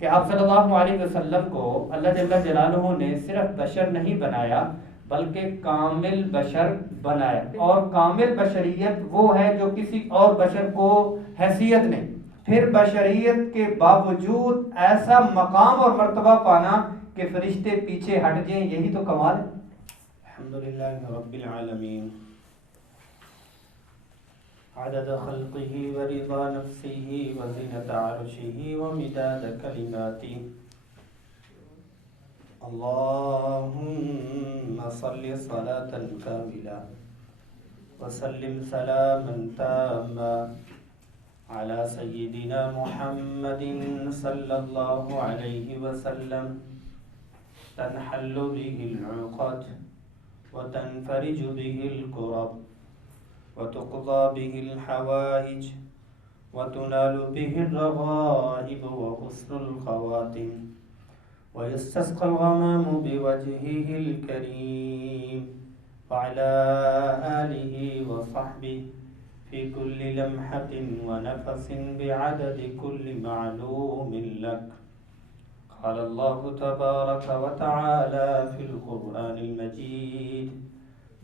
کہ آپ صلی اللہ علیہ وسلم کو اللہ جل جلالہ نے صرف بشر نہیں بنایا بلکہ کامل بشر بنایا، اور کامل بشریت وہ ہے جو کسی اور بشر کو حیثیت نہیں، پھر بشریت کے باوجود ایسا مقام اور مرتبہ پانا کہ فرشتے پیچھے ہٹ جائیں، یہی تو کمال ہے۔ الحمدللہ رب العالمین عدد خلقه ورضا نفسه وزنة عرشه ومداد كلماته اللهم صل صلاة كاملة وسلم سلاما تاما على سيدنا محمد صلى الله عليه وسلم تنحل به العقد وتنفرج به الكرب وتقضى به الحوائج وتنال به الرغائب وحسن الخواتم ويستسقى الغمام بوجهه الكريم وعلى آله وصحبه في كل لمحة ونفس بعدد كل معلوم لك. قال الله تبارك وتعالى في القرآن المجيد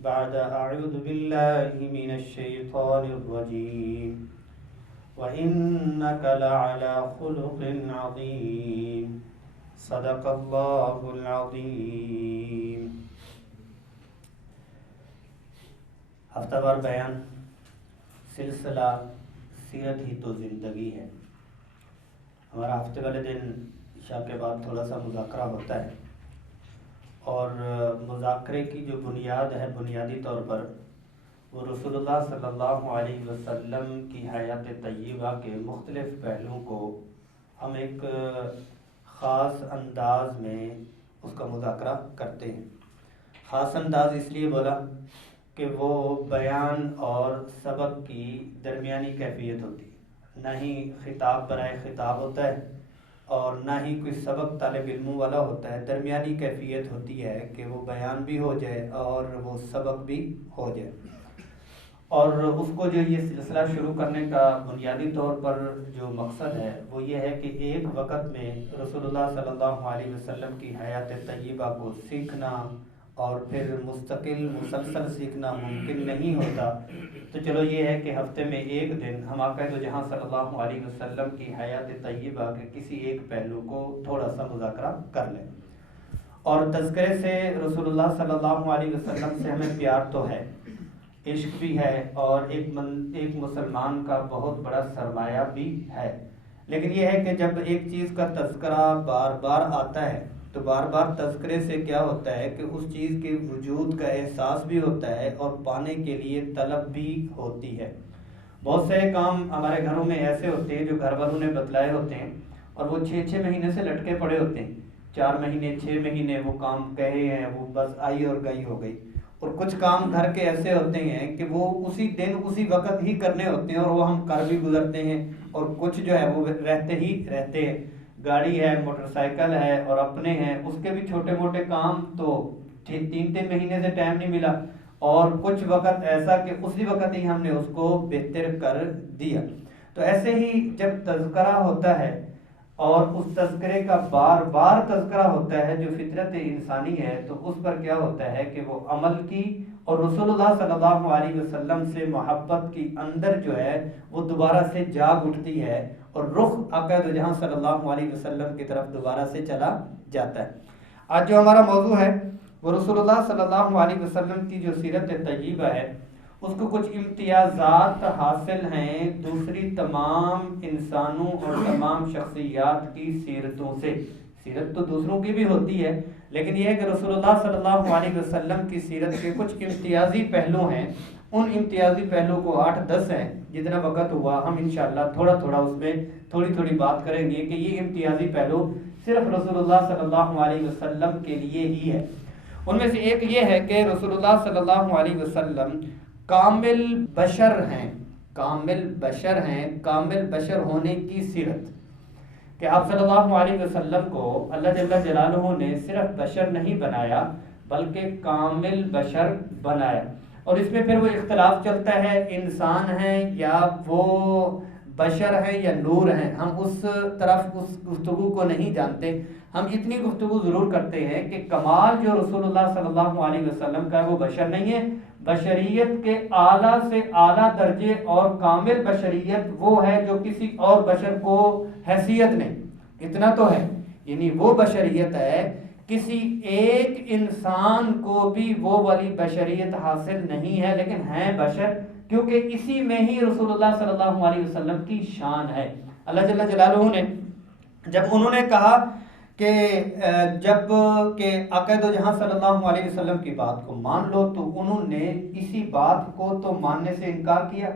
بعد أعوذ بالله من الشيطان الرجيم وإنك لعلى خلق عظيم صدق اللہ العظیم. ہفتہ وار بیان سلسلہ سیرت ہی تو زندگی ہے. ہمارا ہفتے والے دن عشاء کے بعد تھوڑا سا مذاکرہ ہوتا ہے، اور مذاکرے کی جو بنیاد ہے بنیادی طور پر وہ رسول اللہ صلی اللہ علیہ وسلم کی حیات طیبہ کے مختلف پہلوؤں کو ہم ایک خاص انداز میں اس کا مذاکرہ کرتے ہیں. خاص انداز اس لیے بولا کہ وہ بیان اور سبق کی درمیانی کیفیت ہوتی ہے، نہ ہی خطاب برائے خطاب ہوتا ہے اور نہ ہی کوئی سبق طالب علموں والا ہوتا ہے. درمیانی کیفیت ہوتی ہے کہ وہ بیان بھی ہو جائے اور وہ سبق بھی ہو جائے. اور اس کو جو یہ سلسلہ شروع کرنے کا بنیادی طور پر جو مقصد ہے وہ یہ ہے کہ ایک وقت میں رسول اللہ صلی اللہ علیہ وسلم کی حیات طیبہ کو سیکھنا اور پھر مستقل مسلسل سیکھنا ممکن نہیں ہوتا. تو چلو یہ ہے کہ ہفتے میں ایک دن ہم آقا دو جہاں صلی اللہ علیہ وسلم کی حیات طیبہ کے کسی ایک پہلو کو تھوڑا سا مذاکرہ کر لیں. اور تذکرے سے رسول اللہ صلی اللہ علیہ وسلم سے ہمیں پیار تو ہے، عشق بھی ہے، اور ایک مسلمان کا بہت بڑا سرمایہ بھی ہے. لیکن یہ ہے کہ جب ایک چیز کا تذکرہ بار بار آتا ہے تو بار بار تذکرے سے کیا ہوتا ہے کہ اس چیز کے وجود کا احساس بھی ہوتا ہے اور پانے کے لیے طلب بھی ہوتی ہے. بہت سے کام ہمارے گھروں میں ایسے ہوتے ہیں جو گھر والوں نے بتلائے ہوتے ہیں اور وہ 6 مہینے سے لٹکے پڑے ہوتے ہیں. 4 مہینے 6 مہینے وہ کام کہے ہیں، وہ بس آئی اور گئی ہو گئی. اور کچھ کام گھر کے ایسے ہوتے ہیں کہ وہ اسی دن اسی وقت ہی کرنے ہوتے ہیں اور وہ ہم کر بھی گزرتے ہیں، اور کچھ جو ہے وہ رہتے ہی رہتے ہیں. گاڑی ہے، موٹر سائیکل ہے اور اپنے ہیں، اس کے بھی چھوٹے موٹے کام تو 3 مہینے سے ٹائم نہیں ملا، اور کچھ وقت ایسا کہ اسی وقت ہی ہم نے اس کو بہتر کر دیا. تو ایسے ہی جب تذکرہ ہوتا ہے اور اس تذکرے کا بار بار تذکرہ ہوتا ہے جو فطرت انسانی ہے، تو اس پر کیا ہوتا ہے کہ وہ عمل کی اور رسول اللہ صلی اللہ علیہ وسلم سے محبت کی اندر جو ہے وہ دوبارہ سے جاگ اٹھتی ہے اور رخ آقا دو جہاں صلی اللہ علیہ وسلم کی طرف دوبارہ سے چلا جاتا ہے. آج جو ہمارا موضوع ہے وہ رسول اللہ صلی اللہ علیہ وسلم کی جو سیرت طیبہ ہے اس کو کچھ امتیازات حاصل ہیں دوسری تمام انسانوں اور تمام شخصیات کی سیرتوں سے. سیرت تو دوسروں کی بھی ہوتی ہے، لیکن یہ ہے کہ رسول اللہ صلی اللہ علیہ وسلم کی سیرت کے کچھ امتیازی پہلو ہیں. ان امتیازی پہلو کو 8-10 ہیں، جتنا وقت ہوا ہم انشاءاللہ تھوڑا تھوڑا اس میں تھوڑی بات کریں گے کہ یہ امتیازی پہلو صرف رسول اللہ صلی اللہ علیہ وسلم کے لیے ہی ہے. ان میں سے ایک یہ ہے کہ رسول اللہ صلی اللہ علیہ وسلم کامل بشر ہیں. کامل بشر ہونے کی سیرت کہ آپ صلی اللہ علیہ وسلم کو اللہ جل جلالہ نے صرف بشر نہیں بنایا بلکہ کامل بشر بنایا. اور اس میں پھر وہ اختلاف چلتا ہے انسان ہیں یا وہ بشر ہیں یا نور ہیں، ہم اس طرف اس گفتگو کو نہیں جانتے. ہم اتنی گفتگو ضرور کرتے ہیں کہ کمال جو رسول اللہ صلی اللہ علیہ وسلم کا ہے وہ بشر نہیں ہے. بشریت کے اعلیٰ سے اعلیٰ درجے اور کامل بشریت وہ ہے جو کسی اور بشر کو حیثیت نہیں. اتنا تو ہے، یعنی وہ بشریت ہے، کسی ایک انسان کو بھی وہ والی بشریت حاصل نہیں ہے، لیکن ہیں بشر، کیونکہ اسی میں ہی رسول اللہ صلی اللہ علیہ وسلم کی شان ہے. اللہ جل جلالہ نے جب انہوں نے کہا کہ جب کہ آقا دو جہاں صلی اللہ علیہ وسلم کی بات کو مان لو، تو انہوں نے اسی بات کو تو ماننے سے انکار کیا.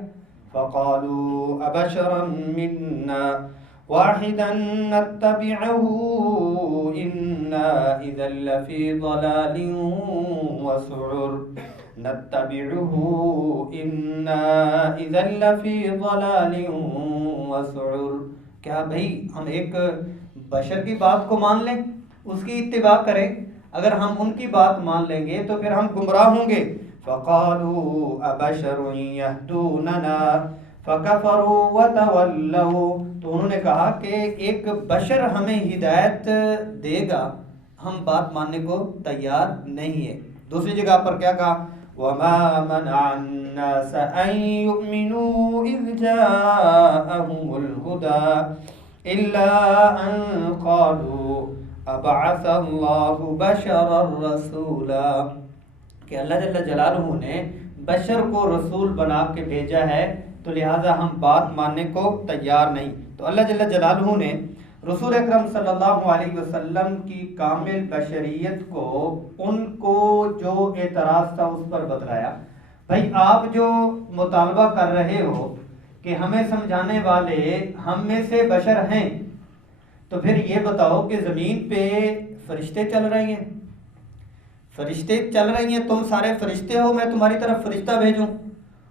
فقالوا ابشرا منا واحدا نتبعه انا اذا لفی ضلال وسعر نتبعه انا اذا لفی ضلال وسعر. کیا بھئی ہم ایک بشر کی بات کو مان لیں، اس کی اتباع کریں؟ اگر ہم ان کی بات مان لیں گے تو پھر ہم گمراہ ہوں گے. فقالوا ابشر یہدوننا فکفروا وتولوا. تو انہوں نے کہا کہ ایک بشر ہمیں ہدایت دے گا، ہم بات ماننے کو تیار نہیں ہے. دوسری جگہ پر کیا کہا؟ وَمَا مَنَعَ النَّاسَ أَن يُؤْمِنُوا إِذْ جَاءَهُمُ الْهُدَى إِلَّا أَن قَالُوا أَبَعَثَ اللَّهُ بَشَرًا رَسُولًا. کہ اللہ جل جلالہ نے بشر کو رسول بنا کے بھیجا ہے، تو لہٰذا ہم بات ماننے کو تیار نہیں. تو اللہ جل جلالہ نے رسول اکرم صلی اللہ علیہ وسلم کی کامل بشریت کو، ان کو جو اعتراض تھا اس پر بتلایا. بھائی آپ جو مطالبہ کر رہے ہو کہ ہمیں سمجھانے والے ہم میں سے بشر ہیں، تو پھر یہ بتاؤ کہ زمین پہ فرشتے چل رہے ہیں، فرشتے چل رہی ہیں، تم سارے فرشتے ہو، میں تمہاری طرف فرشتہ بھیجوں؟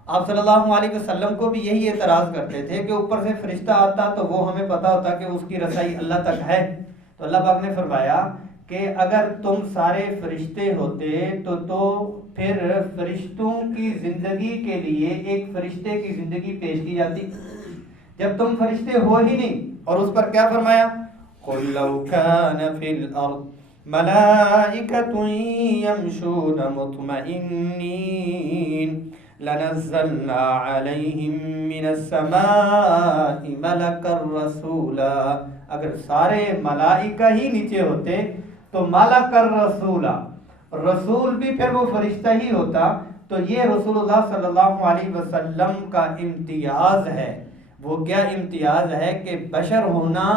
آپ صلی اللہ علیہ وسلم کو بھی یہی اعتراض کرتے تھے کہ اوپر سے فرشتہ آتا تو وہ ہمیں پتا ہوتا کہ اس کی رسائی اللہ تک ہے. تو اللہ پاک نے فرمایا کہ اگر تم سارے فرشتے ہوتے تو پھر فرشتوں کی زندگی کے لیے ایک فرشتے کی زندگی پیش کی جاتی. جب تم فرشتے ہو ہی نہیں. اور اس پر کیا فرمایا؟ قُلْ لَوْ كَانَ فِي الْأَرْضِ مَلَائِكَةٌ يَمْشُونَ مُطْمَئِنِّينَ لَنَزَّلْنَا عَلَيْهِمْ مِنَ السَّمَاءِ مَلَكًا رَسُولًا. اگر سارے ملائکہ ہی نیچے ہوتے تو مَلَكًا رَسُولًا، رسول بھی پھر وہ فرشتہ ہی ہوتا. تو یہ رسول اللہ صلی اللہ علیہ وسلم کا امتیاز ہے. وہ کیا امتیاز ہے کہ بشر ہونا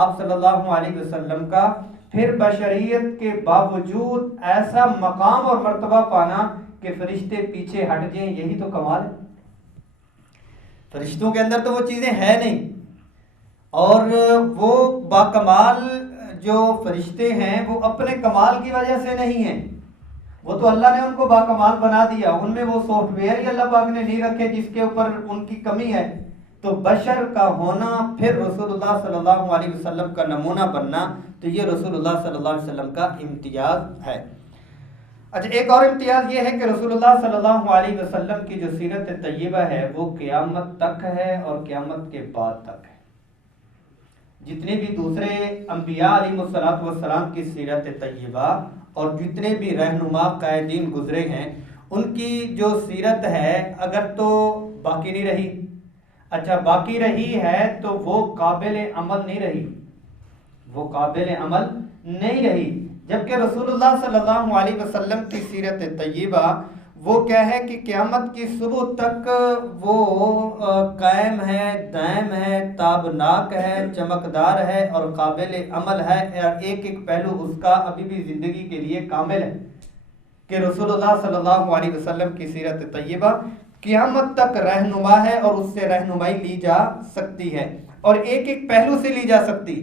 آپ صلی اللہ علیہ وسلم کا، پھر بشریت کے باوجود ایسا مقام اور مرتبہ پانا کہ فرشتے پیچھے ہٹ جائیں. یہی تو کمال ہے. فرشتوں کے اندر تو وہ چیزیں ہیں نہیں، اور وہ باکمال جو فرشتے ہیں وہ اپنے کمال کی وجہ سے نہیں ہیں، وہ تو اللہ نے ان کو باکمال بنا دیا. ان میں وہ سافٹ ویئر ہی اللہ پاک نے نہیں رکھے جس کے اوپر ان کی کمی ہے. تو بشر کا ہونا، پھر رسول اللہ صلی اللہ علیہ وسلم کا نمونہ بننا، تو یہ رسول اللہ صلی اللہ علیہ وسلم کا امتیاز ہے. اچھا، ایک اور امتیاز یہ ہے کہ رسول اللہ صلی اللہ علیہ وسلم کی جو سیرت طیبہ ہے وہ قیامت تک ہے اور قیامت کے بعد تک ہے. جتنے بھی دوسرے انبیاء علیہ الصلوۃ والسلام کی سیرت طیبہ اور جتنے بھی رہنما قائدین گزرے ہیں، ان کی جو سیرت ہے اگر تو باقی نہیں رہی، اچھا باقی رہی ہے تو وہ قابل عمل نہیں رہی، وہ قابل عمل نہیں رہی. جبکہ رسول اللہ صلی اللہ علیہ وسلم کی سیرت طیبہ وہ کیا ہے کہ قیامت کی صبح تک وہ قائم ہے، دائم ہے، تابناک ہے، چمکدار ہے اور قابل عمل ہے. اور ایک ایک پہلو اس کا ابھی بھی زندگی کے لیے کامل ہے کہ رسول اللہ صلی اللہ علیہ وسلم کی سیرت طیبہ قیامت تک رہنما ہے اور اس سے رہنمائی لی جا سکتی ہے، اور ایک ایک پہلو سے لی جا سکتی،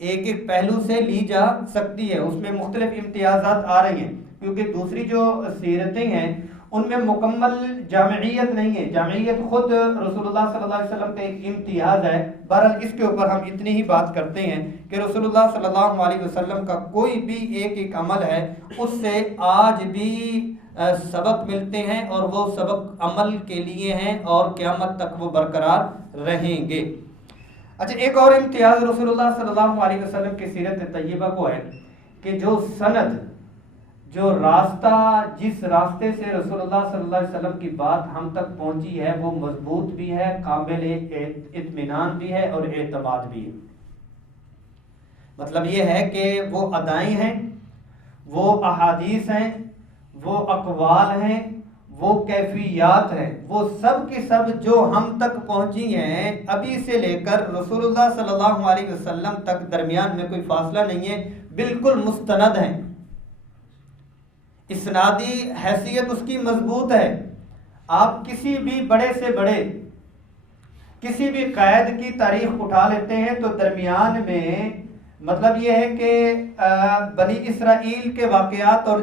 ایک ایک پہلو سے لی جا سکتی ہے. اس میں مختلف امتیازات آ رہی ہیں، کیونکہ دوسری جو سیرتیں ہیں ان میں مکمل جامعیت نہیں ہے. جامعیت خود رسول اللہ صلی اللہ علیہ وسلم کا ایک امتیاز ہے. بہرحال اس کے اوپر ہم اتنی ہی بات کرتے ہیں کہ رسول اللہ صلی اللہ علیہ وسلم کا کوئی بھی ایک ایک عمل ہے اس سے آج بھی سبق ملتے ہیں اور وہ سبق عمل کے لیے ہیں اور قیامت تک وہ برقرار رہیں گے۔ اچھا، ایک اور امتیاز رسول اللہ صلی اللہ علیہ وسلم کی سیرت طیبہ کو ہے کہ جو سند، جو راستہ، جس راستے سے رسول اللہ صلی اللہ علیہ وسلم کی بات ہم تک پہنچی ہے وہ مضبوط بھی ہے، قابل اطمینان بھی ہے اور اعتماد بھی ہے۔ مطلب یہ ہے کہ وہ ادائیں ہیں، وہ احادیث ہیں، وہ اقوال ہیں، وہ کیفیات ہیں، وہ سب کی سب جو ہم تک پہنچی ہیں ابھی سے لے کر رسول اللہ صلی اللہ علیہ وسلم تک درمیان میں کوئی فاصلہ نہیں ہے، بالکل مستند ہیں، اسنادی حیثیت اس کی مضبوط ہے۔ آپ کسی بھی بڑے سے بڑے کسی بھی قائد کی تاریخ اٹھا لیتے ہیں تو درمیان میں مطلب یہ ہے کہ بنی اسرائیل کے واقعات اور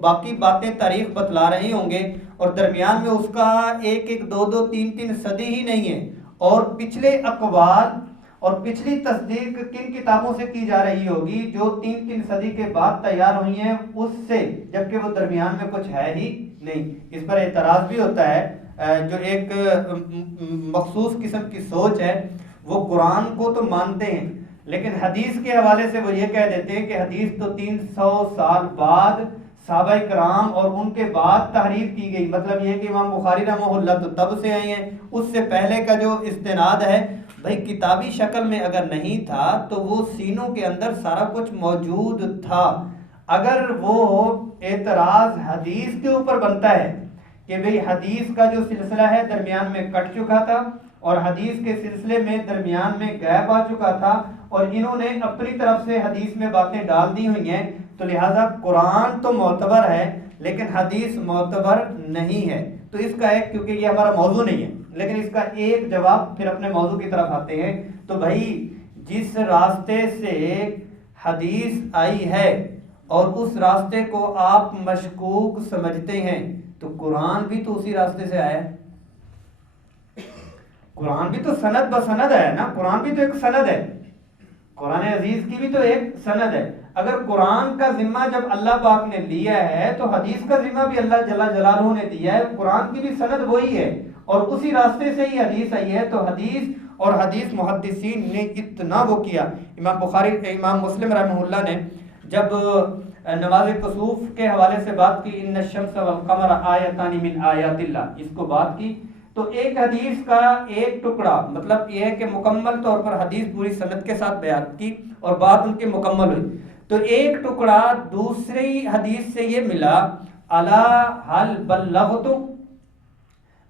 باقی باتیں تاریخ بتلا رہی ہوں گے اور درمیان میں اس کا ایک ایک دو دو تین تین صدی ہی نہیں ہے، اور پچھلے اقوال اور پچھلی تصدیق کن کتابوں سے کی جا رہی ہوگی جو تین تین صدی کے بعد تیار ہوئی ہیں اس سے، جبکہ وہ درمیان میں کچھ ہے ہی نہیں۔ اس پر اعتراض بھی ہوتا ہے، جو ایک مخصوص قسم کی سوچ ہے، وہ قرآن کو تو مانتے ہیں لیکن حدیث کے حوالے سے وہ یہ کہہ دیتے ہیں کہ حدیث تو 300 سال بعد صحابہ کرام اور ان کے بعد تحریر کی گئی، مطلب یہ کہ امام بخاری رحمہ اللہ تو تب سے آئے ہیں، اس سے پہلے کا جو استناد ہے بھائی کتابی شکل میں اگر نہیں تھا تو وہ سینوں کے اندر سارا کچھ موجود تھا۔ اگر وہ اعتراض حدیث کے اوپر بنتا ہے کہ بھئی حدیث کا جو سلسلہ ہے درمیان میں کٹ چکا تھا اور حدیث کے سلسلے میں درمیان میں گیپ آ چکا تھا اور انہوں نے اپنی طرف سے حدیث میں باتیں ڈال دی ہوئی ہیں، تو لہٰذا قرآن تو معتبر ہے لیکن حدیث معتبر نہیں ہے۔ تو اس کا ایک، کیونکہ یہ ہمارا موضوع نہیں ہے لیکن اس کا ایک جواب پھر اپنے موضوع کی طرف آتے ہیں، تو بھائی جس راستے سے حدیث آئی ہے اور اس راستے کو آپ مشکوک سمجھتے ہیں تو قرآن بھی تو اسی راستے سے آیا ہے، قرآن بھی تو سند بسند ہے نا، قرآن بھی تو ایک سند ہے، قرآن عزیز کی بھی تو ایک سند ہے۔ اگر قرآن کا ذمہ جب اللہ پاک نے لیا ہے تو حدیث کا ذمہ بھی اللہ جل جلالہ نے دیا ہے، قرآن کی بھی سند وہی ہے اور اسی راستے سے ہی حدیث آئی ہے۔ تو حدیث اور حدیث محدثین نے اتنا وہ کیا، امام بخاری، امام مسلم رحمہ اللہ نے جب نماز کسوف کے حوالے سے بات کی، ان الشمس والقمر آیتان من آیات اللہ، اس کو بات کی تو ایک حدیث کا ایک ٹکڑا، مطلب یہ ہے کہ مکمل طور پر حدیث پوری سند کے ساتھ بیان کی اور بات ان کی مکمل ہوئی، تو ایک ٹکڑا دوسری حدیث سے یہ ملا، الا هل بلغت،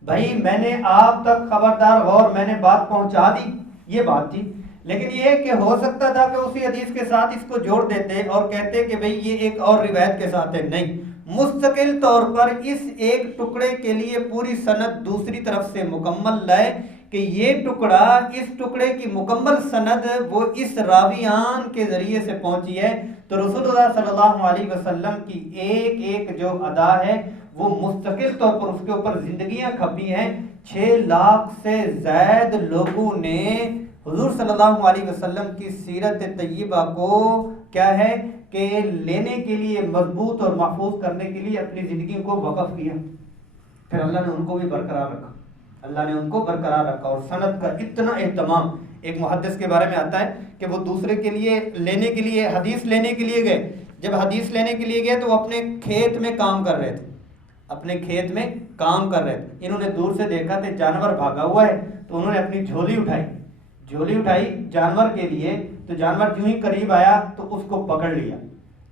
بھائی میں نے آپ تک خبردار غور، میں نے بات پہنچا دی، یہ بات تھی۔ لیکن یہ کہ ہو سکتا تھا کہ اسی حدیث کے ساتھ اس کو جوڑ دیتے اور کہتے کہ بھئی یہ ایک اور روایت کے ساتھ ہے، نہیں، مستقل طور پر اس ایک ٹکڑے کے لیے پوری سند دوسری طرف سے مکمل لائے کہ یہ ٹکڑا، اس ٹکڑے کی مکمل سند وہ اس راویان کے ذریعے سے پہنچی ہے۔ تو رسول اللہ صلی اللہ علیہ وسلم کی ایک ایک جو ادا ہے وہ مستقل طور پر اس کے اوپر زندگیاں کھپی ہیں۔ 6 لاکھ سے زائد لوگوں نے حضور صلی اللہ علیہ وسلم کی سیرت طیبہ کو کیا ہے کہ لینے کے لیے، مضبوط اور محفوظ کرنے کے لیے اپنی زندگی کو وقف کیا، پھر اللہ نے ان کو بھی برقرار رکھا، اللہ نے ان کو برقرار رکھا۔ اور سند کا اتنا اہتمام، ایک محدث کے بارے میں آتا ہے کہ وہ دوسرے کے لیے لینے کے لیے، حدیث لینے کے لیے گئے، جب حدیث لینے کے لیے گئے تو وہ اپنے کھیت میں کام کر رہے تھے، اپنے کھیت میں کام کر رہے تھے، انہوں نے دور سے دیکھا کہ جانور بھاگا ہوا ہے تو انہوں نے اپنی جھولی اٹھائی جانور کے لیے، تو جانور جو ہی قریب آیا تو اس کو پکڑ لیا،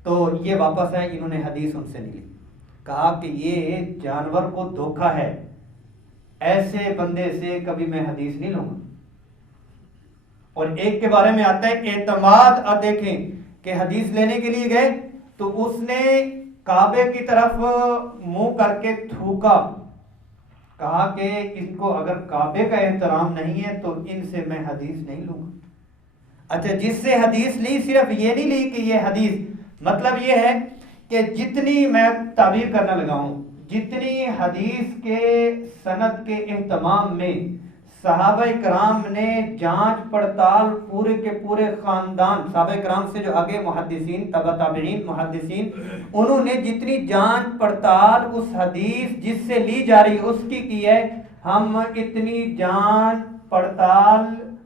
تو یہ واپس آئے، انہوں نے حدیث ان سے نہیں لی، کہا کہ یہ جانور کو دھوکا ہے، ایسے بندے سے کبھی میں حدیث نہیں لوں گا۔ اور ایک کے بارے میں آتا ہے اعتماد، اب دیکھیں کہ حدیث لینے کے لیے گئے تو اس نے کعبے کی طرف منہ کر کے تھوکا، کہا کہ ان کو اگر کعبے کا احترام نہیں ہے تو ان سے میں حدیث نہیں لوں گا۔ اچھا، جس سے حدیث لی صرف یہ نہیں لی کہ یہ حدیث، مطلب یہ ہے کہ جتنی میں تعبیر کرنا لگا ہوں، جتنی حدیث کے سند کے اہتمام میں صحابہ کرام نے جانچ پڑتال پورے کے پورے خاندان، صحابہ کرام سے جو آگے محدثین، تبع تابعین، محدثین، انہوں نے جتنی جانچ پڑتال اس حدیث جس سے لی جا رہی اس کی ہے، ہم اتنی جانچ پڑتال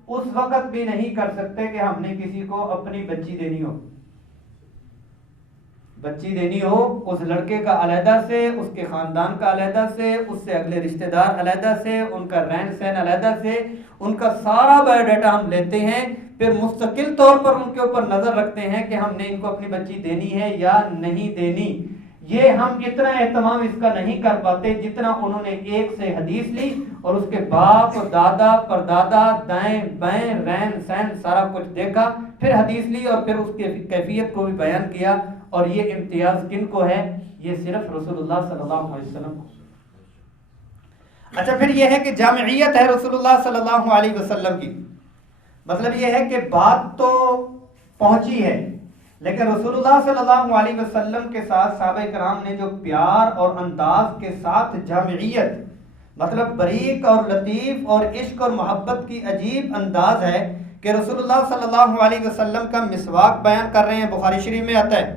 اس وقت بھی نہیں کر سکتے کہ ہم نے کسی کو اپنی بچی دینی ہو اس لڑکے کا علیحدہ سے، اس کے خاندان کا علیحدہ سے، اس سے اگلے رشتہ دار علیحدہ سے، ان کا رہن سہن علیحدہ سے، ان کا سارا بایو ڈیٹا ہم لیتے ہیں، پھر مستقل طور پر ان کے اوپر نظر رکھتے ہیں کہ ہم نے ان کو اپنی بچی دینی ہے یا نہیں دینی۔ یہ ہم اتنا اہتمام اس کا نہیں کر پاتے جتنا انہوں نے ایک سے حدیث لی اور اس کے باپ، دادا، پردادا، دائیں بائیں، رہن سہن سارا کچھ دیکھا، پھر حدیث لی اور پھر اس کی کیفیت کو بھی بیان کیا۔ اور یہ امتیاز کن کو ہے؟ یہ صرف رسول اللہ صلی اللہ علیہ وسلم کو۔ اچھا، پھر یہ ہے کہ جامعیت ہے رسول اللہ صلی اللہ علیہ وسلم کی، مطلب یہ ہے کہ بات تو پہنچی ہے، لیکن رسول اللہ صلی اللہ علیہ وسلم کے ساتھ صحابہ کرام نے جو پیار اور انداز کے ساتھ جامعیت، مطلب بریک اور لطیف اور عشق اور محبت کی عجیب انداز ہے کہ رسول اللہ صلی اللہ علیہ وسلم کا مسواک بیان کر رہے ہیں۔ بخاری شریف میں آتا ہے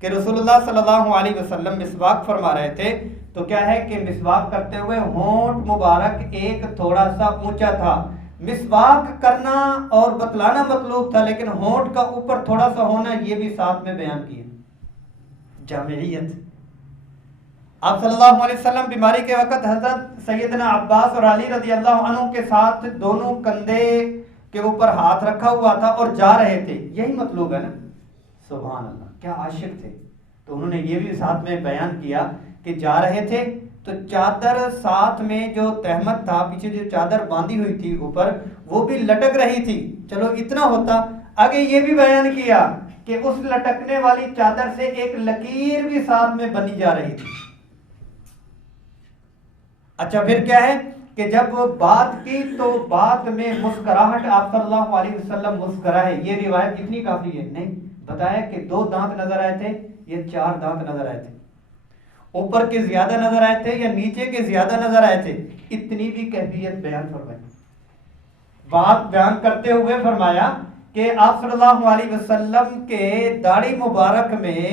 کہ رسول اللہ صلی اللہ علیہ وسلم مسواک فرما رہے تھے، تو کیا ہے کہ مسواک کرتے ہوئے ہونٹ مبارک ایک تھوڑا سا اونچا تھا۔ مسواک کرنا اور بتلانا مطلوب تھا، لیکن ہونٹ کا اوپر تھوڑا سا ہونا یہ بھی ساتھ میں بیان کیا۔ جامعیت۔ آپ صلی اللہ علیہ وسلم بیماری کے وقت حضرت سیدنا عباس اور علی رضی اللہ عنہ کے ساتھ دونوں کندھے کے اوپر ہاتھ رکھا ہوا تھا اور جا رہے تھے، یہی مطلوب ہے نا۔ سبحان اللہ، کیا عاشق تھے۔ تو انہوں نے یہ بھی ساتھ میں بیان کیا کہ جا رہے تھے تو چادر ساتھ میں جو تہمت تھا، پیچھے جو چادر باندھی ہوئی تھی اوپر، وہ بھی لٹک رہی تھی۔ چلو اتنا ہوتا، آگے یہ بھی بیان کیا کہ اس لٹکنے والی چادر سے ایک لکیر بھی ساتھ میں بنی جا رہی تھی۔ اچھا، پھر کیا ہے کہ جب وہ بات کی تو بات میں مسکراہٹ، آپ صلی اللہ علیہ وسلم مسکرائے۔ یہ روایت اتنی کافی ہے، نہیں بتایا کہ 2 دانت نظر آئے تھے، یہ 4 دانت نظر آئے تھے، اوپر کے زیادہ نظر آئے تھے یا نیچے کے زیادہ نظر آئے تھے، اتنی بھی کیفیت بیان فرمائی۔ بات بیان کرتے ہوئے فرمایا کہ آپ صلی اللہ علیہ وسلم کے داڑھی مبارک میں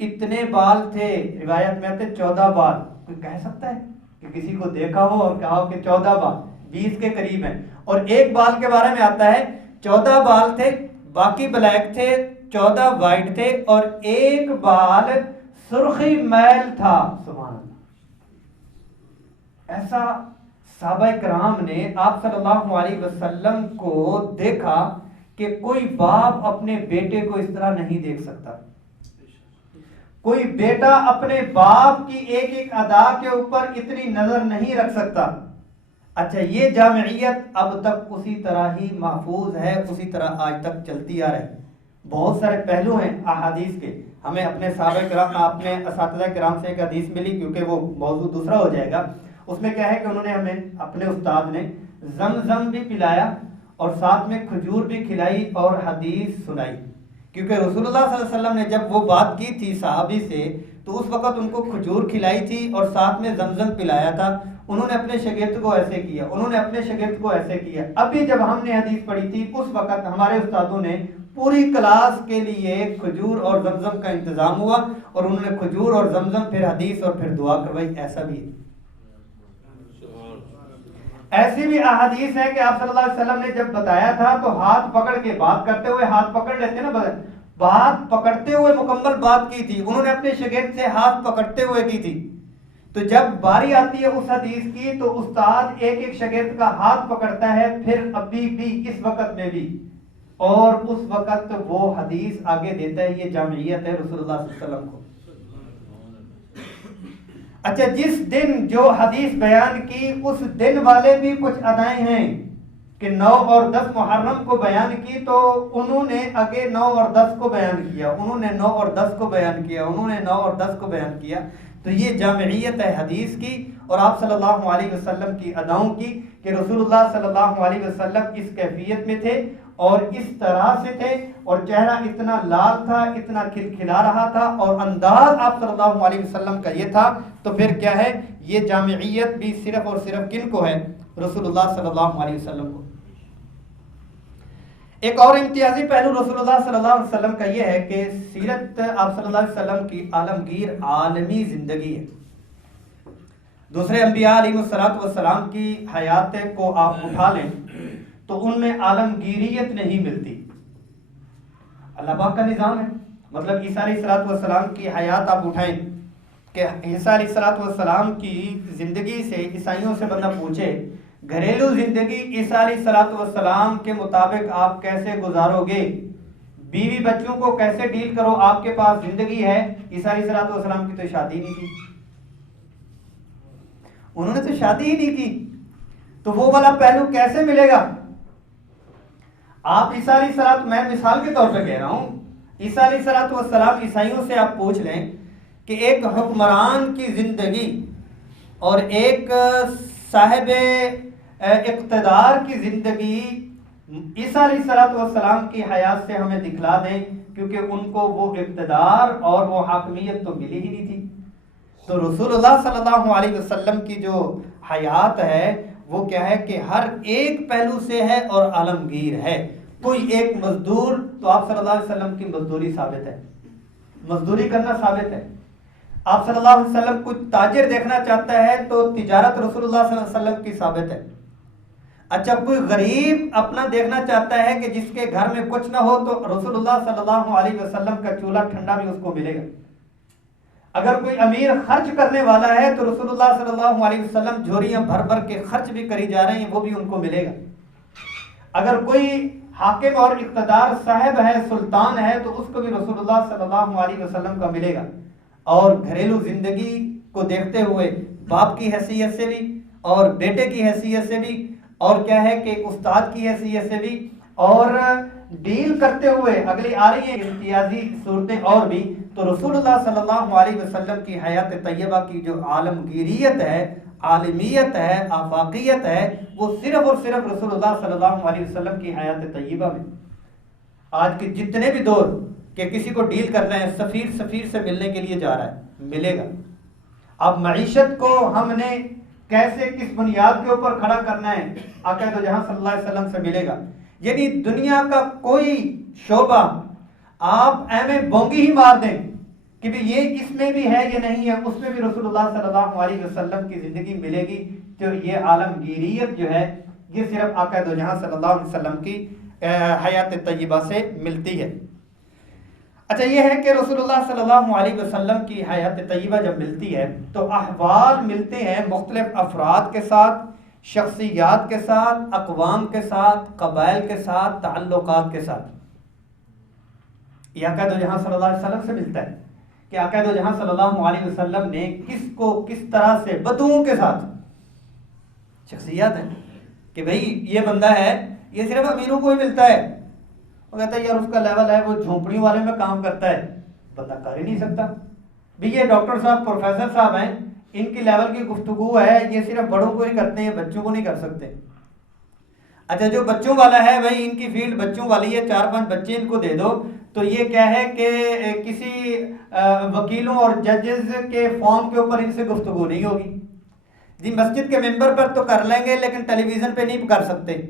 اتنے بال تھے، روایت میں آتے 14 بال۔ کوئی کہہ سکتا ہے کہ کسی کو دیکھا ہو اور کہا ہو کہ 14 بال، 20 کے قریب ہیں۔ اور ایک بال کے بارے میں آتا ہے 14 بال تھے، باقی بلیک تھے، 14 وائٹ تھے، اور ایک بال سرخی میل تھا۔ سبحان اللہ، ایسا صحابہ کرام نے آپ صلی اللہ علیہ وسلم کو دیکھا کہ کوئی باپ اپنے بیٹے کو اس طرح نہیں دیکھ سکتا، کوئی بیٹا اپنے باپ کی ایک ایک ادا کے اوپر اتنی نظر نہیں رکھ سکتا۔ اچھا، یہ جامعیت اب تک اسی طرح ہی محفوظ ہے، اسی طرح آج تک چلتی آ رہی۔ بہت سارے پہلو ہیں احادیث کے، ہمیں اپنے صحابہ کرام، اپنے اساتذہ کرام سے ایک حدیث ملی، کیونکہ وہ موضوع دوسرا ہو جائے گا۔ اس میں کیا ہے کہ انہوں نے ہمیں، اپنے استاد نے زمزم بھی پلایا اور ساتھ میں کھجور بھی کھلائی اور حدیث سنائی، کیونکہ رسول اللہ صلی اللہ علیہ وسلم نے جب وہ بات کی تھی صحابی سے تو اس وقت ان کو کھجور کھلائی تھی اور ساتھ میں زمزم پلایا تھا۔ انہوں نے اپنے شاگرد کو ایسے کیا، انہوں نے اپنے شاگرد کو ایسے کیا۔ ابھی جب ہم نے حدیث پڑھی تھی اس وقت ہمارے استادوں نے پوری کلاس کے لیے کھجور اور زمزم کا انتظام ہوا، اور انہوں نے کھجور اور زمزم، پھر حدیث اور پھر دعا کروائی۔ ایسا بھی ہے، ایسی بھی احادیث ہے کہ آپ صلی اللہ علیہ وسلم نے جب بتایا تھا تو ہاتھ پکڑ کے، بات کرتے ہوئے ہاتھ پکڑ لیتے نا، بات پکڑتے ہوئے مکمل بات کی تھی۔ انہوں نے اپنے شاگرد سے ہاتھ پکڑتے ہوئے کی تھی۔ تو جب باری آتی ہے اس حدیث کی تو استاد ایک ایک شاگرد کا ہاتھ پکڑتا ہے، پھر ابھی بھی اس وقت میں بھی، اور اس وقت وہ حدیث آگے دیتا ہے۔ یہ جامعیت ہے رسول اللہ صلی اللہ علیہ وسلم کو۔ اچھا، جس دن جو حدیث بیان کی اس دن والے بھی کچھ ادائیں ہیں کہ 9 اور 10 محرم کو بیان کی، تو انہوں نے آگے 9 اور 10 کو بیان کیا، انہوں نے 9 اور 10 کو بیان کیا، انہوں نے 9 اور 10 کو بیان کیا۔ تو یہ جامعیت ہے حدیث کی اور آپ صلی اللہ علیہ وسلم کی اداؤں کی، کہ رسول اللہ صلی اللہ علیہ وسلم اس کیفیت میں تھے اور اس طرح سے تھے، اور چہرہ اتنا لال تھا، اتنا کھلکھلا رہا تھا، اور انداز آپ صلی اللہ علیہ وسلم کا یہ تھا۔ تو پھر کیا ہے، یہ جامعیت بھی صرف اور صرف کن کو ہے؟ رسول اللہ صلی اللہ علیہ وسلم کو. ایک اور امتیازی پہلو رسول اللہ صلی اللہ علیہ وسلم کا یہ ہے کہ سیرت آپ صلی اللہ علیہ وسلم کی عالمگیر عالمی زندگی ہے. دوسرے انبیاء علیہ السلام کی حیات کو آپ اٹھا لیں تو ان میں عالمگیریت نہیں ملتی. اللہ پاک کا نظام ہے. مطلب عیسیٰ علیہ السلام کی حیات آپ اٹھائیں کہ عیسیٰ علیہ السلام کی زندگی سے عیسائیوں سے بندہ پوچھے گھریلو زندگی عیسیٰ علیہ السلام کے مطابق آپ کیسے گزارو گے, بیوی بچوں کو کیسے ڈیل کرو, آپ کے پاس زندگی ہے. عیسیٰ علیہ السلام کی تو شادی نہیں کی, انہوں نے تو شادی ہی نہیں کی, تو وہ والا پہلو کیسے ملے گا؟ آپ عیسیٰ علیہ السلام, میں مثال کے طور پہ کہہ رہا ہوں, عیسیٰ علیہ السلام عیسائیوں سے آپ پوچھ لیں کہ ایک حکمران کی زندگی اور ایک صاحب اقتدار کی زندگی عیسیٰ علیہ السلام کی حیات سے ہمیں دکھلا دیں, کیونکہ ان کو وہ اقتدار اور وہ حاکمیت تو ملی ہی نہیں تھی. تو رسول اللہ صلی اللہ علیہ وسلم کی جو حیات ہے وہ کیا ہے کہ ہر ایک پہلو سے ہے اور عالمگیر ہے. کوئی ایک مزدور تو آپ صلی اللہ علیہ وسلم کی مزدوری ثابت ہے, مزدوری کرنا ثابت ہے. آپ صلی اللہ علیہ وسلم کوئی تاجر دیکھنا چاہتا ہے تو تجارت رسول اللہ صلی اللہ علیہ وسلم کی ثابت ہے. اچھا کوئی غریب اپنا دیکھنا چاہتا ہے کہ جس کے گھر میں کچھ نہ ہو تو رسول اللہ صلی اللہ علیہ وسلم کا چولہا ٹھنڈا بھی اس کو ملے گا. اگر کوئی امیر خرچ کرنے والا ہے تو رسول اللہ صلی اللہ علیہ وسلم جھوریاں بھر بھر کے خرچ بھی کری جا رہے ہیں, وہ بھی ان کو ملے گا. اگر کوئی حاکم اور اقتدار صاحب ہے, سلطان ہے, تو اس کو بھی رسول اللہ صلی اللہ علیہ وسلم کا ملے گا. اور گھریلو زندگی کو دیکھتے ہوئے باپ کی حیثیت سے بھی اور بیٹے کی حیثیت سے بھی اور کیا ہے کہ استاد کی حیثیت سے بھی اور ڈیل کرتے ہوئے اگلی آ رہی ہیں امتیازی صورتیں اور بھی, تو رسول اللہ صلی اللہ علیہ وسلم کی حیات طیبہ کی جو عالمگیریت ہے, عالمیت ہے, آفاقیت ہے, وہ صرف اور صرف رسول اللہ صلی اللہ علیہ وسلم کی حیات طیبہ میں. آج کے جتنے بھی دور کہ کسی کو ڈیل کر رہے ہیں, سفیر سے ملنے کے لیے جا رہا ہے, ملے گا. اب معیشت کو ہم نے کیسے کس بنیاد کے اوپر کھڑا کرنا ہے, آقا دو جہاں صلی اللہ علیہ وسلم سے ملے گا. یعنی دنیا کا کوئی شعبہ آپ ایم بونگی ہی مار دیں کہ بھی یہ اس میں بھی ہے یہ نہیں ہے, اس میں بھی رسول اللہ صلی اللہ علیہ وسلم کی زندگی ملے گی. تو یہ عالمگیریت جو ہے یہ صرف آقا دو جہاں صلی اللہ علیہ وسلم کی حیات طیبہ سے ملتی ہے. اچھا یہ ہے کہ رسول اللہ صلی اللہ علیہ وسلم کی حیات طیبہ جب ملتی ہے تو احوال ملتے ہیں مختلف افراد کے ساتھ, شخصیات کے ساتھ, اقوام کے ساتھ, قبائل کے ساتھ, تعلقات کے ساتھ. یہ آقا دو جہاں صلی اللہ علیہ وسلم سے ملتا ہے کہ آقا دو جہاں صلی اللہ علیہ وسلم نے کس کو کس طرح سے بدوؤں کے ساتھ, شخصیات ہیں کہ بھئی یہ بندہ ہے یہ صرف امیروں کو ہی ملتا ہے. وہ کہتا ہے یار اس کا لیول ہے, وہ جھونپڑیوں والے میں کام کرتا ہے, بندہ کر ہی نہیں سکتا. بھی یہ ڈاکٹر صاحب پروفیسر صاحب ہیں, ان کی لیول کی گفتگو ہے, یہ صرف بڑوں کو ہی کرتے ہیں, بچوں کو نہیں کر سکتے. اچھا جو بچوں والا ہے بھائی ان کی فیلڈ بچوں والی ہے, 4-5 بچے ان کو دے دو تو یہ کیا ہے کہ کسی وکیلوں اور ججز کے فارم کے اوپر ان سے گفتگو نہیں ہوگی. جی مسجد کے ممبر پر تو کر لیں گے لیکن ٹیلی ویژن پہ نہیں کر سکتے.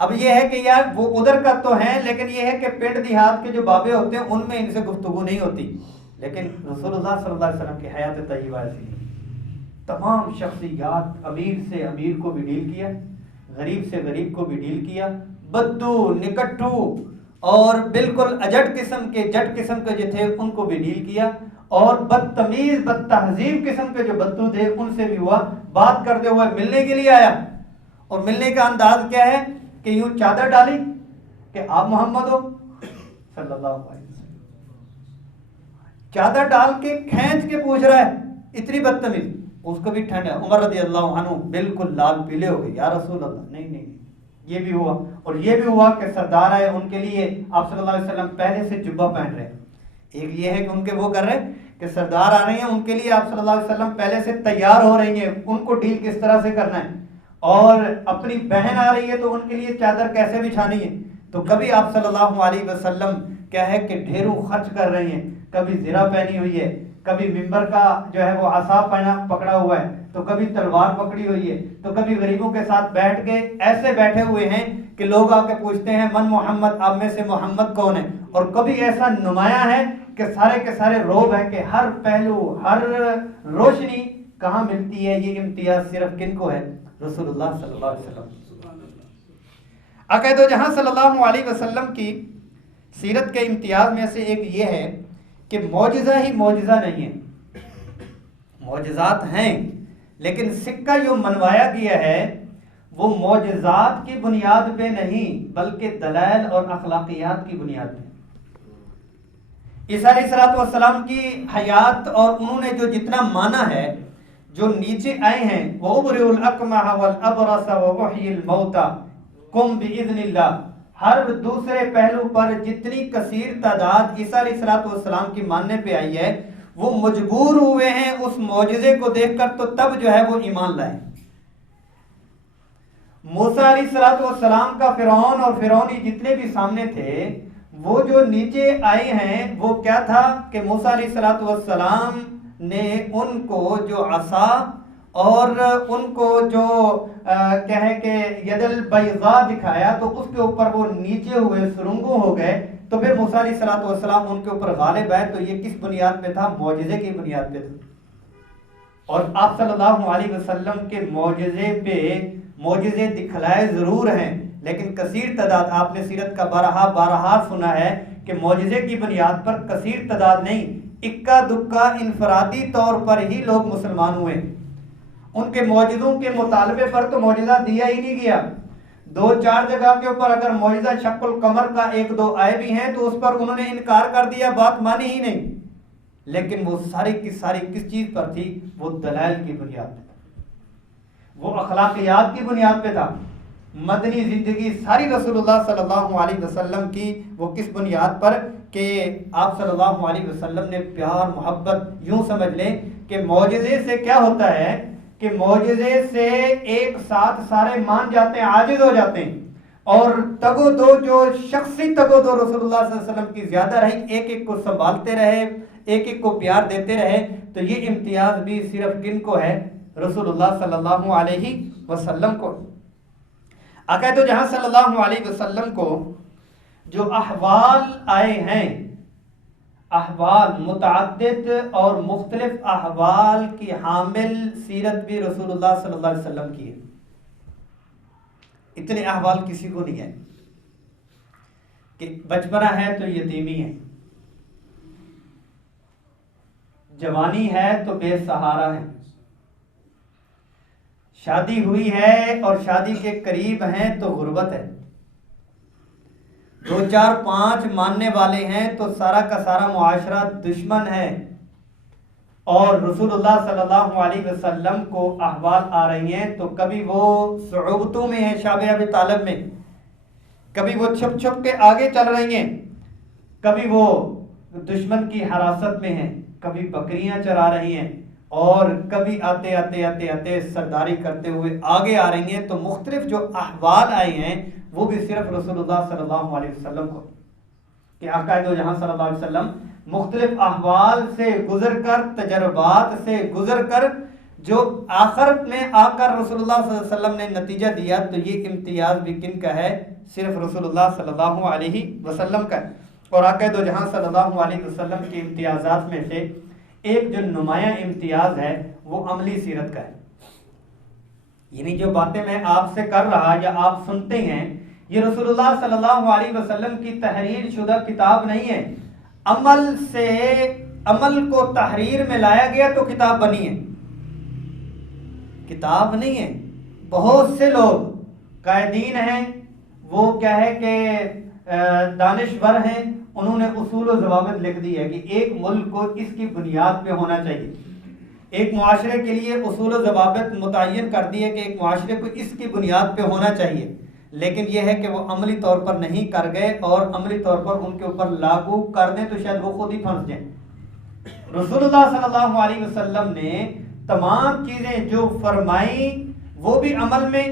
اب یہ ہے کہ یار وہ ادھر کا تو ہیں لیکن یہ ہے کہ پنڈ دیہات کے جو بابے ہوتے ہیں ان میں ان سے گفتگو نہیں ہوتی. لیکن رسول اللہ صلی اللہ علیہ وسلم کی حیات طیبہ ایسی ہے, تمام شخصیات, امیر سے امیر کو بھی ڈیل کیا, غریب سے غریب کو بھی ڈیل کیا, بدو نکٹو اور بالکل اجٹ قسم کے جٹ قسم کے جو تھے ان کو بھی ڈیل کیا, اور بدتمیز بد تہذیب قسم کے جو بدو تھے ان سے بھی ہوا. بات کرتے ہوئے ملنے کے لیے آیا اور ملنے کا انداز کیا ہے کہ یوں چادر ڈالی کہ آپ محمد ہو صلی اللہ علیہ وسلم, چادر ڈال کے کھینچ کے پوچھ رہا ہے, اتنی بدتمیز. اس کو بھی ٹھنڈ ہے. عمر رضی اللہ عنہ بالکل لال پیلے ہو گئے, یا رسول اللہ نہیں. یہ بھی ہوا اور یہ بھی ہوا کہ سردار آئے, ان کے لیے آپ صلی اللہ علیہ وسلم پہلے سے جبہ پہن رہے ہیں. ایک یہ ہے کہ ان کے وہ کر رہے ہیں کہ سردار آ رہے ہیں, ان کے لیے آپ صلی اللہ علیہ وسلم پہلے سے تیار ہو رہی ہیں, ان کو ڈیل کس طرح سے کرنا ہے. اور اپنی بہن آ رہی ہے تو ان کے لیے چادر کیسے بچھانی ہے. تو کبھی آپ صلی اللہ علیہ وسلم کیا ہے کہ ڈھیروں خرچ کر رہی ہیں, کبھی زرہ پہنی ہوئی ہے, کبھی ممبر کا جو ہے وہ عصا پکڑا ہوا ہے, تو کبھی تلوار پکڑی ہوئی ہے، تو کبھی غریبوں کے ساتھ بیٹھ کے ایسے بیٹھے ہوئے ہیں کہ لوگ آ کے پوچھتے ہیں من محمد، آپ میں سے محمد کون ہے، اور کبھی ایسا نمایاں ہے کہ سارے کے سارے روب ہیں کہ ہر پہلو، ہر روشنی کہاں ملتی ہے. یہ امتیاز صرف کن کو ہے؟ رسول اللہ صلی اللہ علیہ وسلم. عقائد و جہاں صلی اللہ علیہ وسلم کی سیرت کے امتیاز میں سے ایک یہ ہے کہ معجزہ ہی معجزہ نہیں ہے، معجزات ہیں لیکن سکہ جو منوایا گیا ہے وہ معجزات کی بنیاد پہ نہیں بلکہ دلائل اور اخلاقیات کی بنیاد پہ. عیسیٰ علیہ الصلوۃ والسلام کی حیات اور انہوں نے جو جتنا مانا ہے، جو نیچے آئے ہیں وَأُبْرِئُ الْأَكْمَحَ وَالْأَبْرَصَ وَأُحْيِي الْمَوْتَى قُمْ بِإِذْنِ اللَّهِ، ہر دوسرے پہلو پر جتنی کثیر تعداد عیسیٰ علیہ الصلوۃ والسلام کی ماننے پہ آئی ہے وہ مجبور ہوئے ہیں اس معجزے کو دیکھ کر، تو تب جو ہے وہ ایمان لائے. موسیٰ علیہ الصلوۃ والسلام کا فرعون اور فرعونی جتنے بھی سامنے تھے، وہ جو نیچے آئے ہیں وہ کیا تھا کہ موسیٰ علیہ الصلوۃ والسلام نے ان کو جو عصا اور ان کو جو کہے کہ ید البیضاء دکھایا، تو اس کے اوپر وہ نیچے ہوئے سرنگوں ہو گئے. تو پھر موسیٰ علیہ الصلوۃ والسلام ان کے اوپر غالب آئے. تو یہ کس بنیاد پہ تھا؟ معجزے کی بنیاد پہ تھا. اور آپ صلی اللہ علیہ وسلم کے معجزے دکھلائے ضرور ہیں، لیکن کثیر تعداد، آپ نے سیرت کا بارہا سنا ہے کہ معجزے کی بنیاد پر کثیر تعداد نہیں، اکا دکا انفرادی طور پر ہی لوگ مسلمان ہوئے. ان کے معجزوں کے مطالبے پر تو معجزہ دیا ہی نہیں گیا. 2-4 جگہ کے اوپر اگر معجزہ شق القمر کا 1-2 آئے بھی ہیں تو اس پر انہوں نے انکار کر دیا، بات مانی ہی نہیں. لیکن وہ ساری کی ساری کس چیز پر تھی؟ وہ دلائل کی بنیاد پہ تھا، وہ اخلاقیات کی بنیاد پہ تھا. مدنی زندگی ساری رسول اللہ صلی اللہ علیہ وسلم کی وہ کس بنیاد پر کہ آپ صلی اللہ علیہ وسلم نے پیار محبت، یوں سمجھ لیں کہ معجزے سے کیا ہوتا ہے کہ معجزے سے ایک ساتھ سارے مان جاتے ہیں، عاجز ہو جاتے ہیں، اور تگ و دو جو شخصی تگ و دو رسول اللہ صلی اللہ علیہ وسلم کی زیادہ رہی، ایک ایک کو سنبھالتے رہے، ایک ایک کو پیار دیتے رہے. تو یہ امتیاز بھی صرف کن کو ہے؟ رسول اللہ صلی اللہ علیہ وسلم کو. عقائد و جہاں صلی اللہ علیہ وسلم کو جو احوال آئے ہیں، احوال متعدد اور مختلف احوال کی حامل سیرت بھی رسول اللہ صلی اللہ علیہ وسلم کی ہے. اتنے احوال کسی کو نہیں ہے کہ بچپنا ہے تو یتیمی ہے، جوانی ہے تو بے سہارا ہے، شادی ہوئی ہے اور شادی کے قریب ہیں تو غربت ہے، 2-4-5 ماننے والے ہیں تو سارا کا سارا معاشرہ دشمن ہے. اور رسول اللہ صلی اللہ علیہ وسلم کو احوال آ رہی ہیں تو کبھی وہ صعوبتوں میں ہیں، شاب ابی طالب میں، کبھی وہ چھپ چھپ کے آگے چل رہی ہیں، کبھی وہ دشمن کی حراست میں ہیں، کبھی بکریاں چرا رہی ہیں، اور کبھی آتے آتے آتے آتے سرداری کرتے ہوئے آگے آ رہی ہیں. تو مختلف جو احوال آئے ہیں وہ بھی صرف رسول اللہ صلی اللہ علیہ وسلم کو، کہ عقائد و جہاں صلی اللہ علیہ وسلم مختلف احوال سے گزر کر، تجربات سے گزر کر، جو آخر میں آ کر رسول اللہ صلی اللہ علیہ وسلم نے نتیجہ دیا. تو یہ امتیاز بھی کن کا ہے؟ صرف رسول اللہ صلی اللہ علیہ وسلم کا. اور عقائد و جہاں صلی اللہ علیہ وسلم کے امتیازات میں سے ایک جو نمایاں امتیاز ہے وہ عملی سیرت کا ہے. یعنی جو باتیں میں آپ سے کر رہا یا آپ سنتے ہیں، یہ رسول اللہ صلی اللہ علیہ وسلم کی تحریر شدہ کتاب نہیں ہے. عمل کو تحریر میں لایا گیا تو کتاب بنی ہے، کتاب نہیں ہے. بہت سے لوگ قائدین ہیں، وہ کیا ہے کہ دانشور ہیں، انہوں نے اصول و ضوابط لکھ دی ہے کہ ایک ملک کو اس کی بنیاد پہ ہونا چاہیے. ایک معاشرے کے لیے اصول و ضوابط متعین کر دی ہے کہ ایک معاشرے کو اس کی بنیاد پہ ہونا چاہیے. لیکن یہ ہے کہ وہ عملی طور پر نہیں کر گئے، اور عملی طور پر ان کے اوپر لاگو کر دیں تو شاید وہ خود ہی پھنس جائیں. رسول اللہ صلی اللہ علیہ وسلم نے تمام چیزیں جو فرمائیں وہ بھی عمل میں،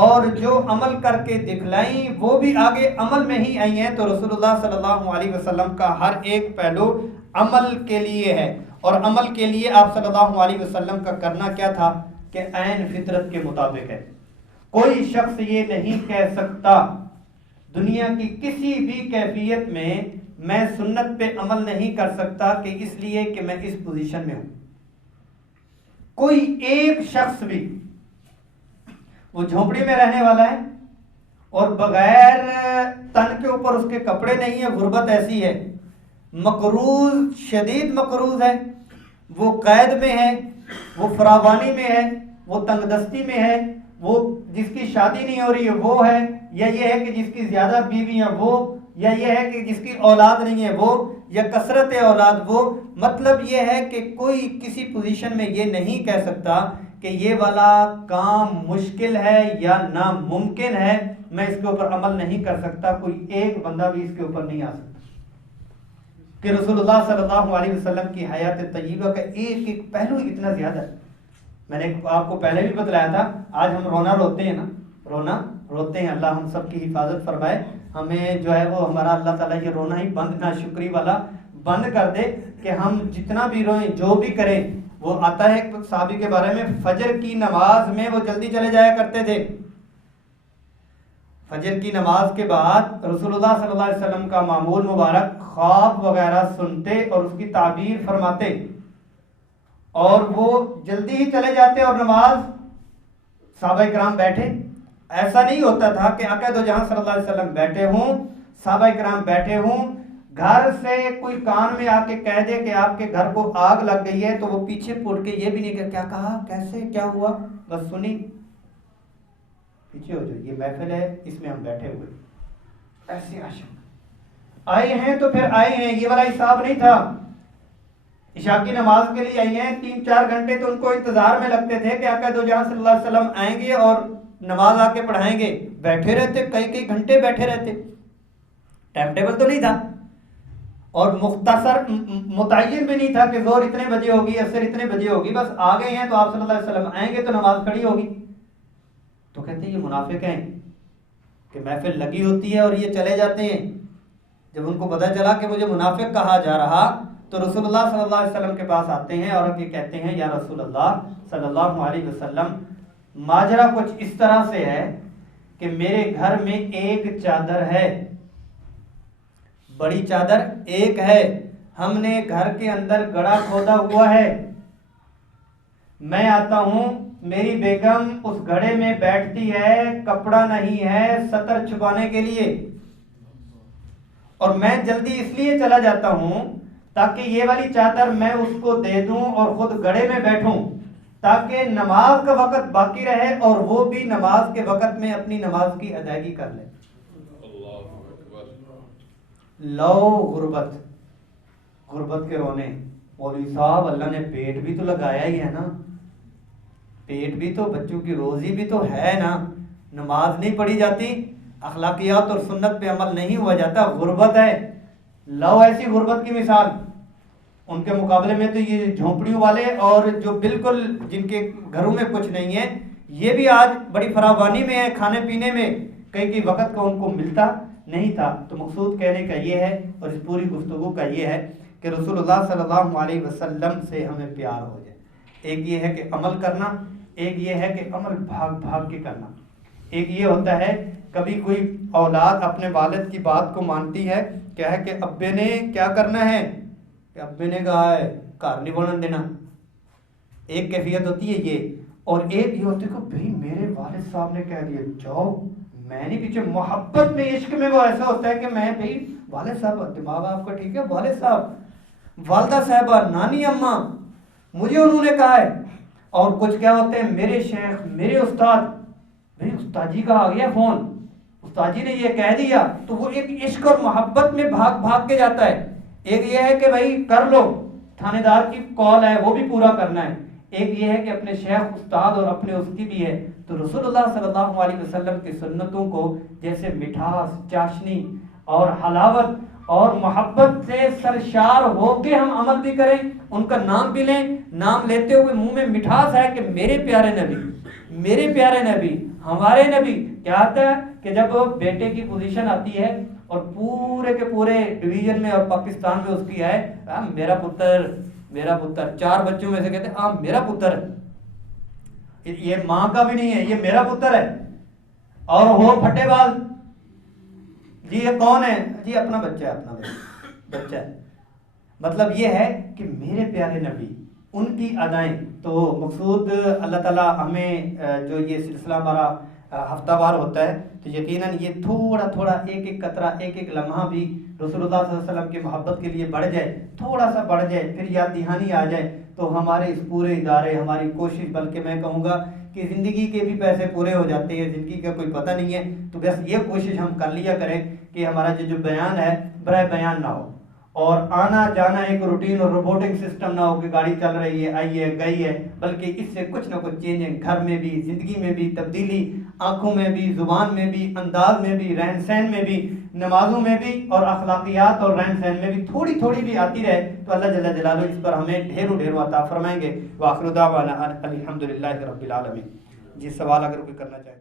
اور جو عمل کر کے دکھلائیں وہ بھی آگے عمل میں ہی آئی ہیں. تو رسول اللہ صلی اللہ علیہ وسلم کا ہر ایک پہلو عمل کے لیے ہے. اور عمل کے لیے آپ صلی اللہ علیہ وسلم کا کرنا کیا تھا؟ کہ عین فطرت کے مطابق ہے. کوئی شخص یہ نہیں کہہ سکتا دنیا کی کسی بھی کیفیت میں سنت پہ عمل نہیں کر سکتا کہ اس لیے کہ میں اس پوزیشن میں ہوں. کوئی ایک شخص بھی، وہ جھونپڑی میں رہنے والا ہے اور بغیر تن کے اوپر اس کے کپڑے نہیں ہیں، غربت ایسی ہے، مقروض، شدید مقروض ہے، وہ قید میں ہے، وہ فراوانی میں ہے، وہ تنگ دستی میں ہے، وہ جس کی شادی نہیں ہو رہی ہے وہ ہے، یا یہ ہے کہ جس کی زیادہ بیوی ہیں وہ، یا یہ ہے کہ جس کی اولاد نہیں ہے وہ، یا کثرت اولاد وہ. مطلب یہ ہے کہ کوئی کسی پوزیشن میں یہ نہیں کہہ سکتا کہ یہ والا کام مشکل ہے یا ناممکن ہے، میں اس کے اوپر عمل نہیں کر سکتا. کوئی ایک بندہ بھی اس کے اوپر نہیں آ سکتا کہ رسول اللہ صلی اللہ علیہ وسلم کی حیات طیبہ کا ایک ایک پہلو اتنا زیادہ ہے. میں نے آپ کو پہلے بھی بتلایا تھا، آج ہم رونا روتے ہیں نا، رونا روتے ہیں، اللہ ہم سب کی حفاظت فرمائے. ہمیں جو ہے وہ ہمارا اللہ تعالیٰ یہ رونا ہی بند، ناشکری والا بند کر دے کہ ہم جتنا بھی روئیں، جو بھی کریں. وہ آتا ہے ایک صحابی کے بارے میں، فجر کی نماز میں وہ جلدی چلے جایا کرتے تھے. فجر کی نماز کے بعد رسول اللہ صلی اللہ علیہ وسلم کا معمول مبارک خواب وغیرہ سنتے اور اس کی تعبیر فرماتے، اور وہ جلدی ہی چلے جاتے اور نماز، صحابہ کرام بیٹھے. ایسا نہیں ہوتا تھا کہ عقائد و جہاں صلی اللہ علیہ وسلم بیٹھے ہوں، صحابہ کرام بیٹھے ہوں، گھر سے کوئی کان میں آ کے کہہ دے کہ آپ کے گھر کو آگ لگ گئی ہے تو وہ پیچھے پوٹ کے یہ بھی نہیں کہ کیا کہا، کیسے، کیا ہوا، بس سنی، پیچھے ہو جائے، یہ محفل ہے، اس میں ہم بیٹھے ہوئے. ایسے عاشق آئے ہیں تو پھر آئے ہیں، یہ والا حساب نہیں تھا. عشاء کی نماز کے لیے آئی ہیں، 3-4 گھنٹے تو ان کو انتظار میں لگتے تھے کہ آقا دو جہاں صلی اللہ علیہ وسلم آئیں گے اور نماز آ کے پڑھائیں گے. بیٹھے رہتے، کئی گھنٹے بیٹھے رہتے، ٹائم ٹیبل تو نہیں تھا اور مختصر متعین بھی نہیں تھا کہ ظہر اتنے بجے ہوگی، عصر اتنے بجے ہوگی. بس آ گئے ہیں تو آپ صلی اللہ علیہ وسلم آئیں گے تو نماز کھڑی ہوگی. تو کہتے ہیں یہ منافق ہیں کہ محفل لگی ہوتی ہے اور یہ چلے جاتے ہیں. جب ان کو پتہ چلا کہ مجھے منافق کہا جا رہا تو رسول اللہ صلی اللہ علیہ وسلم کے پاس آتے ہیں اور یہ کہتے ہیں یا رسول اللہ صلی اللہ علیہ وسلم، ماجرا کچھ اس طرح سے ہے کہ میرے گھر میں ایک چادر ہے، بڑی چادر ایک ہے، ہم نے گھر کے اندر گڑھا کھودا ہوا ہے، میں آتا ہوں، میری بیگم اس گڑھے میں بیٹھتی ہے، کپڑا نہیں ہے سطر چھپانے کے لیے، اور میں جلدی اس لیے چلا جاتا ہوں تاکہ یہ والی چادر میں اس کو دے دوں اور خود گڑھے میں بیٹھوں تاکہ نماز کا وقت باقی رہے اور وہ بھی نماز کے وقت میں اپنی نماز کی ادائیگی کر لے. لو غربت، غربت کے رونے. مولوی صاحب اللہ نے پیٹ بھی تو لگایا ہی ہے نا، پیٹ بھی تو، بچوں کی روزی بھی تو ہے نا، نماز نہیں پڑھی جاتی، اخلاقیات اور سنت پہ عمل نہیں ہوا جاتا، غربت ہے. لو ایسی غربت کی مثال. ان کے مقابلے میں تو یہ جھونپڑیوں والے اور جو بالکل جن کے گھروں میں کچھ نہیں ہے، یہ بھی آج بڑی فراوانی میں ہے، کھانے پینے میں کئی وقت کا ان کو ملتا نہیں تھا. تو مقصود کہنے کا یہ ہے اور اس پوری گفتگو کا یہ ہے کہ رسول اللہ صلی اللہ علیہ وسلم سے ہمیں پیار ہو جائے. ایک یہ ہے کہ عمل کرنا، ایک یہ ہے کہ عمل بھاگ کے کرنا. ایک یہ ہوتا ہے کبھی کوئی اولاد اپنے والد کی بات کو مانتی ہے، کیا ہے کہ ابے نے کیا کرنا ہے، کہ ابے نے کہا ہے گھر نہیں بنن دینا. ایک کیفیت ہوتی ہے یہ، اور ایک یہ ہوتی ہے کہ بھئی میرے والد صاحب نے کہہ دیا جاؤ، میں نہیں پیچھے. محبت میں، عشق میں وہ ایسا ہوتا ہے کہ میں بھئی والد صاحب، دماغ آپ کا ٹھیک ہے، والد صاحب، والدہ صاحبہ، نانی اماں، مجھے انہوں نے کہا ہے. اور کچھ کیا ہوتے ہیں میرے شیخ، میرے استاد، بھئی استاد جی کا آ گیا فون، استاد جی نے یہ کہہ دیا، تو وہ ایک عشق اور محبت میں بھاگ کے جاتا ہے. ایک یہ ہے کہ بھائی کر لو، تھانے دار کی کال ہے وہ بھی پورا کرنا ہے. ایک یہ ہے کہ اپنے شیخ، استاد اور اپنے اس کی بھی ہے. تو رسول اللہ صلی اللہ علیہ وسلم کی سنتوں کو جیسے مٹھاس، چاشنی اور حلاوت اور محبت سے سرشار ہو کے ہم عمل بھی کریں، ان کا نام بھی لیں، نام لیتے ہوئے منہ میں مٹھاس ہے کہ میرے پیارے نبی، میرے پیارے نبی، ہمارے نبی. کیا آتا ہے کہ جب بیٹے کی پوزیشن آتی ہے اور پورے کے پورے ڈویژن میں اور پاکستان میں اس کی ہے میرا پتر، میرا پتر، 4 بچوں میں سے کہتے ہیں میرا پتر. یہ ماں کا بھی نہیں ہے، یہ میرا پتر ہے، اور وہ پھٹے باز، جی یہ کون ہے؟ جی اپنا بچہ ہے، اپنا بچہ ہے۔ مطلب یہ ہے کہ میرے پیارے نبی، ان کی ادائیں، تو مقصود اللہ تعالیٰ ہمیں جو یہ سلسلہ ہمارا ہفتہ وار ہوتا ہے تو یقیناً یہ تھوڑا تھوڑا ایک ایک قطرہ، ایک ایک لمحہ بھی رسول اللہ صلی اللہ علیہ وسلم کی محبت کے لیے بڑھ جائے، تھوڑا سا بڑھ جائے، پھر یاد دہانی آ جائے، تو ہمارے اس پورے ادارے، ہماری کوشش، بلکہ میں کہوں گا کہ زندگی کے بھی پیسے پورے ہو جاتے ہیں، زندگی کا کوئی پتہ نہیں ہے۔ تو بس یہ کوشش ہم کر لیا کریں کہ ہمارا جو بیان ہے برائے بیان نہ ہو، اور آنا جانا ایک روٹین اور روبوٹنگ سسٹم نہ ہو کہ گاڑی چل رہی ہے، آئی ہے، گئی ہے، بلکہ اس سے کچھ نہ کچھ چینجنگ گھر میں بھی، زندگی میں بھی تبدیلی، آنکھوں میں بھی، زبان میں بھی، انداز میں بھی، رہن سہن میں بھی، نمازوں میں بھی، اور اخلاقیات اور رہن سہن میں بھی تھوڑی تھوڑی بھی آتی رہے تو اللہ جل جلالہ اس پر ہمیں ڈھیروں ڈھیروں عطا فرمائیں گے۔ وآخر دعوانا الحمدللہ رب العالمین۔ جی سوال اگر کوئی کرنا چاہے۔